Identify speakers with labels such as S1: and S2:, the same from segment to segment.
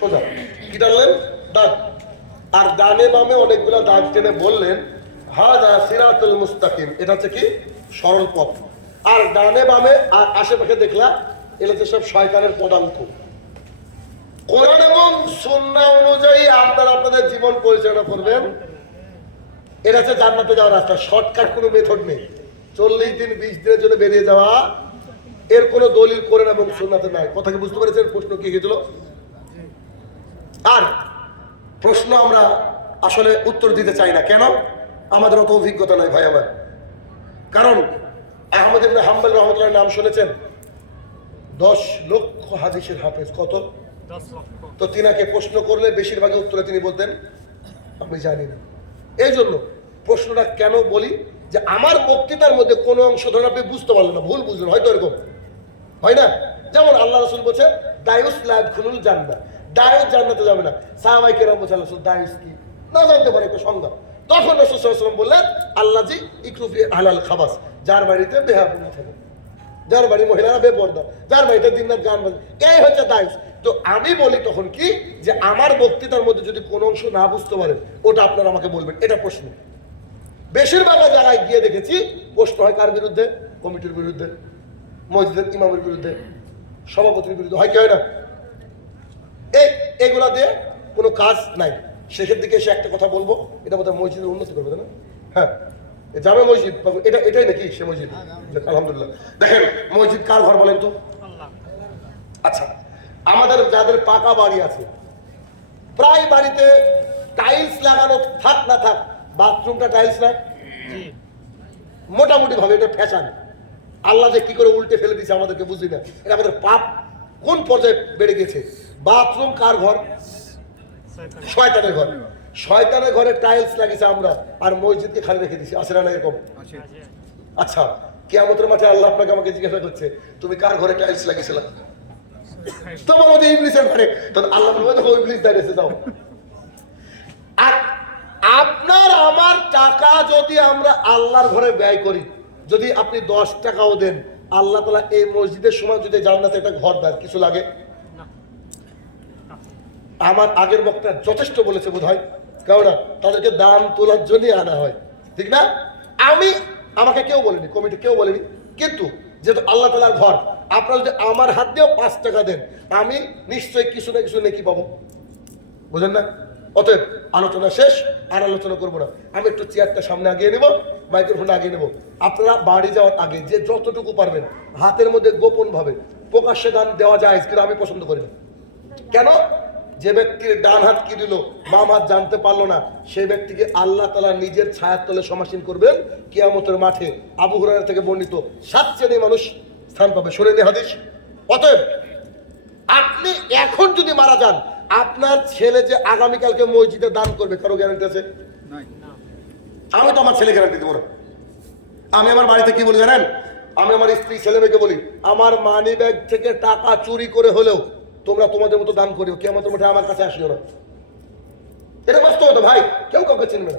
S1: সোজা। কি টানলেন দাগ আর ডানে বামে অনেকগুলো দাগ টেনে বললেন হাদা সিরাতুল মুস্তাকিম। এটা হচ্ছে কি? সরল পথ। আর ডানে বামে আর আশেপাশে দেখলা এগুলো হচ্ছে সব শয়তানের পদাঙ্ক। কোরআন এবং সুন্নাহ অনুযায়ী আপনারা আপনাদের জীবন পরিচালনা করবেন। এটা হচ্ছে জান্নাতে যাওয়ার রাস্তা। শর্টকাট কোনো মেথড নেই। চল্লিশ দিন, বিশ দিনের জন্য বেরিয়ে যাওয়া, এর কোনো দলিল করেন এবং সুন্নাতে নাই। কথা কি বুঝতে পেরেছেন? প্রশ্ন কি হয়েছিল? আর প্রশ্ন আমরা আসলে উত্তর দিতে চাই না। কেন? আমাদের অত অভিজ্ঞতা নাই ভাই আমার। কারণ আহমদ ইবনে হাম্বল রহমতুল্লাহ নাম শুনেছেন? দশ লক্ষ হাদিসের হাফেজ। কত? তো তিনাকে প্রশ্ন করলে বেশিরভাগই উত্তরে তিনি বলতেন আমি জানি না। এই জন্য প্রশ্নটা কেন বলি যে আমার বক্তৃতার মধ্যে কোনো অংশ ধরেন আপনি বুঝতে পারলেন না ভুল বুঝলেন হয়তো এরকম। হয় না? যেমন আল্লাহ রসুল বলছে দায়ুস লাভ খুনুল জাননা দায়ুস জান্নাতে যাবে না। সাহাবাই কেরাম রসুল দায়ুস কি? না জানতে পারে, একটা সংজ্ঞা তখন রসুল সাল্লাম বললেন আল্লাহ জি ইকরুফি হালাল খাবাস যার বাড়িতে বেহাপুনা থাকে। যার বাড়ি মহিলারা বেপর্দা, যার বাড়িতে দিন রাত গান বাজে, এই হচ্ছে দায়ুস তো আমি বলি তখন কি, যে আমার বক্তৃতার মধ্যে যদি কোনো অংশ না বুঝতে পারেন, ওটা আপনারা আমাকে বলবেন, এটা প্রশ্ন। বেশিরভাগ জায়গায় গিয়ে দেখেছি, প্রশ্ন হয় কার বিরুদ্ধে? কমিটির বিরুদ্ধে? মসজিদের ইমামের বিরুদ্ধে? সভাপতির বিরুদ্ধে? হয় কি হয় না? এই এগুলা দিয়ে কোনো কাজ নাই। শেষের দিকে এসে একটা কথা বলব এটা বোধহয় মসজিদের উন্নতি করবে না? হ্যাঁ। জামে মসজিদ এটা এটাই নাকি সে মসজিদ? আলহামদুলিল্লাহ। দেখেন মসজিদ কার ঘর বলেন তো? আচ্ছা আমাদের যাদের পাকা বাড়ি আছে প্রায় বাড়িতে টাইলস লাগানো থাক না থাক বাথরুমটা টাইলস না মোটামুটি ভাবে এটা ফ্যাশন। আল্লাহ যে কি করে উল্টে ফেলে দিয়েছে আমাদেরকে বুঝি না। এটা আমাদের পাপ কোন পর্যায়ে বেড়ে গেছে? বাথরুম কার ঘর? শয়তানের ঘর। শয়তানের ঘরে টাইলস লাগিয়েছে আমরা আর মসজিদকে খালি রেখে দিছি আসে না এরকম? আচ্ছা কেয়ামতের মাঠে আল্লাহ আপনাকে আমাকে জিজ্ঞাসা করছে তুমি কার ঘরে টাইলস লাগিয়েছিলা? তোমার মধ্যে ইংলিশের ঘরে। তখন আল্লাহ দেখো ইংলিশ দাঁড়িয়েছে যাও। আর আপনার আমার টাকা যদি আমরা আল্লাহর ঘরে ব্যয় করি যদি আপনি দশ টাকাও দেন আল্লাহ তালা এই মসজিদের সময় যদি জান্নাতে একটা ঘর দেন কিছু লাগে? আমার আগের বক্তা যথেষ্ট বলেছে বোধ হয় কেননা তাদেরকে দান তোলার জন্যই আনা হয়। ঠিক না? আমি, আমাকে কেউ বলেনি, কমিটি কেউ বলেনি। কিন্তু যেহেতু আল্লাহ তালার ঘর, আপনারা যদি আমার হাত দিয়েও পাঁচ টাকা দেন, আমি নিশ্চয়ই কিছু না কিছু নেকি পাবো। বুঝলেন না? অতএব আলোচনা শেষ, আর আলোচনা করব না। আমি একটু চেয়ারটা সামনে আগিয়ে নেব মাইক্রোফোন আগিয়ে নেব। আপনারা বাড়ি যাওয়ার আগে যে যতটুকু পারবেন, হাতের মধ্যে গোপনভাবে প্রকাশ্যে দান দেওয়া যায়, কিন্তু আমি পছন্দ করি না। কেন? যে ব্যক্তির ডান হাত কি দিল বাম হাত জানতে পারল না সেই ব্যক্তিকে আল্লাহ তালা নিজের ছায়ার তলে সমাসীন করবেন। কিয়ামতের মাঠে আবু হুরায়রা থেকে বর্ণিত সাত শ্রেণির মানুষ স্থান পাবে। শোনেন হাদিস। অতএব আপনি এখন যদি মারা যান আপনার ছেলে যে আগামীকালকে মসজিদে দান করবে কারও গ্যারান্টি আছে? আমি তো আমার ছেলে গ্যারান্টি দেবো না। আমি আমার বাড়িতে কি বলি জানেন? আমি আমার স্ত্রী ছেলে মেয়েকে বলি আমার মানি ব্যাগ থেকে টাকা চুরি করে হলেও তোমরা তোমাদের মতো দান করিও কে আমাদের মধ্যে আমার কাছে আসিও না। এটা বাস্তবতা, ভাই, কেউ কাউকে চিনবে না।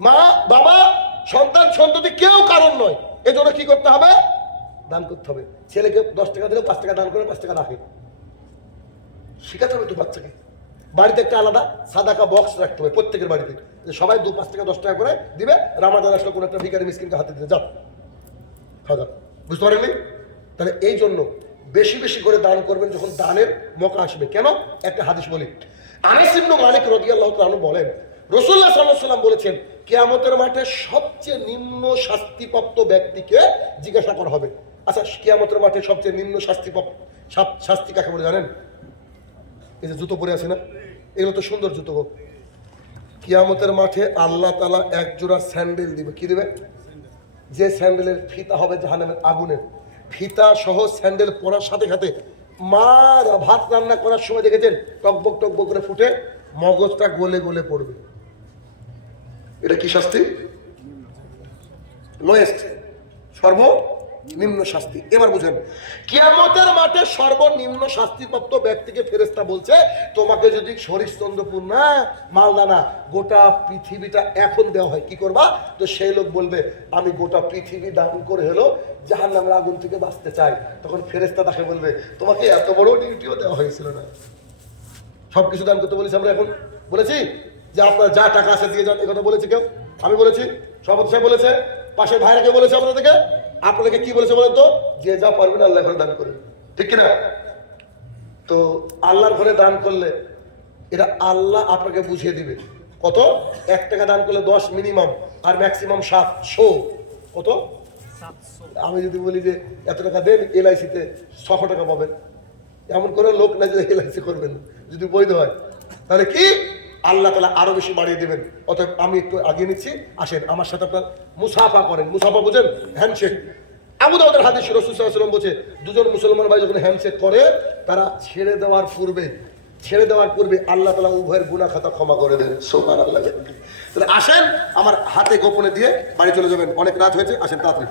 S1: মা, বাবা, সন্তান, সন্ততি কেউ কারণ নয়। এজন্য কি করতে হবে? দান করতে হবে। ছেলেকে দশ টাকা দিলেও পাঁচ টাকা দান করে, পাঁচ টাকা রাখে। শেখাতে হবে তো বাচ্চাকে। বাড়িতে একটা আলাদা সাদাকা বক্স রাখতে হবে প্রত্যেকের বাড়িতে। যে সবাই দু, পাঁচ টাকা, দশ টাকা করে দিবে, রামাদান আসলে কোনো একটা ভিকারি মিসকিনকে হাতে দিতে। যাও। খাওয়া বুঝতে পারেননি? তাহলে এই জন্য বেশি বেশি করে দান করবেন যখন দানের মকা আসবে। কেন? একটা হাদিস বলি। আনিস মালিক রাদিয়াল্লাহু তাআলা বলেন রসুল্লাহ আলাইহি সাল্লাম বলেছেন, কেয়ামতের মাঠে সবচেয়ে নিম্ন শাস্তিপ্রাপ্ত ব্যক্তিকে জিজ্ঞাসা করা হবে। আচ্ছা কেয়ামতের মাঠে সবচেয়ে নিম্ন শাস্তিপ্রাপ্ত শাস্তি কাকে বলে জানেন? এই যে জুতো পরে আছে না? এগুলো তো সুন্দর জুতো কিয়ামতের মাঠে আল্লাহ তালা এক জোড়া স্যান্ডেল দিবে। কি দেবে? যে স্যান্ডেলের ফিতা হবে জাহান্নামের আগুনের। ফিতা সহ স্যান্ডেল পরার সাথে সাথে মা ভাত রান্না করার সময় দেখেছেন? টকবক টকবক করে ফুটে মগজটা গলে গলে পড়বে। এটা কি শাস্তি? লোয়েস্ট। সর্বনিম্ন শাস্তি। এবার বুঝেন, কিয়ামতের মাঠে সর্বনিম্ন শাস্তিপ্রাপ্ত ব্যক্তিকে ফেরেস্তা বলছে, তোমাকে যদি শরীরচন্দ্রপুর না মালদানা গোটা পৃথিবীটা এখন দেওয়া হয়, কি করবা? তো সেই লোক বলবে, আমি গোটা পৃথিবী দান করে হলো জাহান নামের আগুন থেকে বাঁচতে চাই। তখন ফেরেস্তা তাকে বলবে, তোমাকে এত বড় ডিউটিও দেওয়া হয়েছিল না। সব কিছু দান করতে বলেছি আমরা এখন। বলেছি যে আপনার যা টাকা আছে দিয়ে যান কথা বলেছি কেউ? আমি বলেছি সভাপতি সাহেব বলেছে, পাশের ভাইরা কেউ বলেছে আপনাদেরকে? আপনাদেরকে কি বলেছে বলেন তো? যে যা পারবেন আল্লাহ করে দান করবেন ঠিক কিনা? তো আল্লাহর ঘরে দান করলে এটা আল্লাহ আপনাকে বুঝিয়ে দিবে। কত? এক টাকা দান করলে দশ মিনিমাম আর ম্যাক্সিমাম সাতশো। কত? আমি যদি বলি যে এত টাকা দেন এলআইসিতে ছশো টাকা পাবেন। এমন কোনো লোক না যে এলআইসি করবেন যদি বৈধ হয়। তাহলে কি? আল্লাহ তালা আরও বেশি বাড়িয়ে দেবেন। অতএব আমি একটু আগিয়ে নিচ্ছি। আসেন, আমার সাথে আপনার মুসাফা করেন। মুসাফা বুঝেন? হ্যান্ডশেক আবু দাউদের হাদিস রসুলাম বলছে, দুজন মুসলমান ভাই যখন হ্যান্ডশেক করে, তারা ছেড়ে দেওয়ার পূর্বে, ছেড়ে দেওয়ার পূর্বে আল্লাহ তালা উভয়ের গুণা খাতা ক্ষমা করে দেন সোহান আল্লাহ তাহলে আসেন, আমার হাতে গোপনে দিয়ে বাড়ি চলে যাবেন। অনেক রাত হয়েছে, আসেন তাড়াতাড়ি।